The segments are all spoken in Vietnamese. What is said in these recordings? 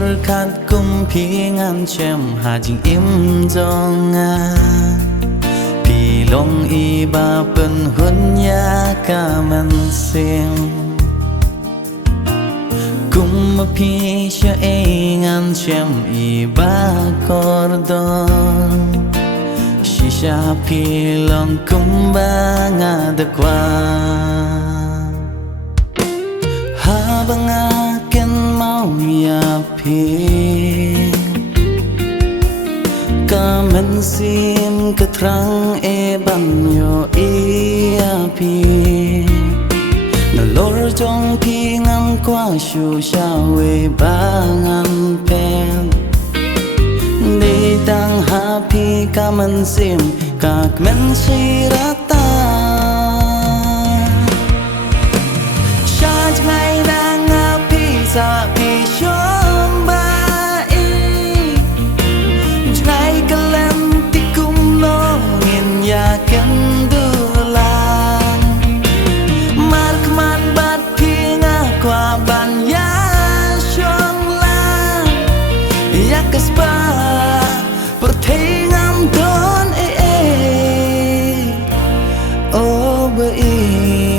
berkat kumpiangan cem hajing im jonga pilong iba penhunya kaman sing kumapi siya ingan cem iba kordon shisha pilong kumbang adekwa habang akin mau yapin kamen sim ketrang banyo iapi nalor jong pingan kwa shu shawe bangan pen di tang happy kamen sim kak men sirata sa pisong bai Jnai kalem tikum nongin ya kendulan Markman bat pinga kwa ban ya syong lang Ya kespa pertingam don Oh bei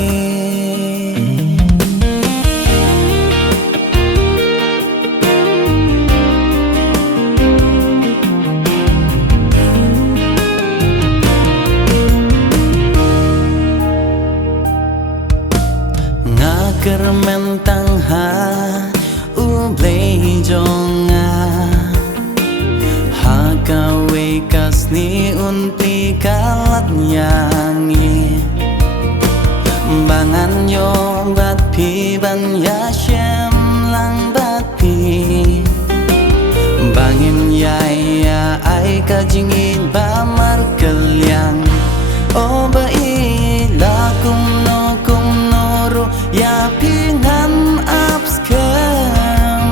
kermentang ha ublay jonga ha kawe kasni unti kalat nyangi bangan yo bat pi ban ya shem lang bat pi bangin ya ai ka jingin ba mar kelyang oh ba lakum no ya pingan upscam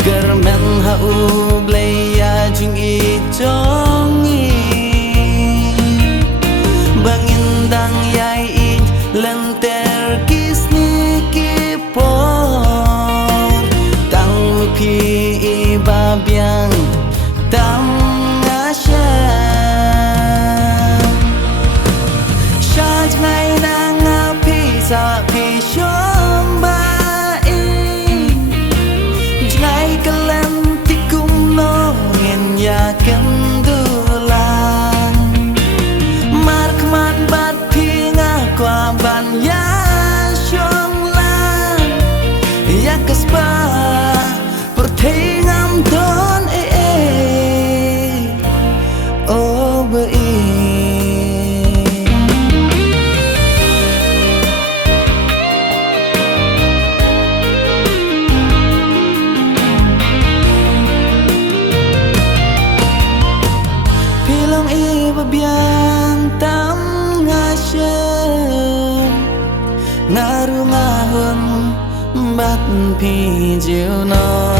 kermen ha ublay ya jing ijongi bangindang yai it lenter kisni kipor tang pi ibabyang tam ngasyan shaj ngai nang api sa pisyo kendulan markman bat pinga kwa ban ya syong lang ya kespa pertingam don oh bei biang tam ngasem ngaru ngahun bat pi jiu no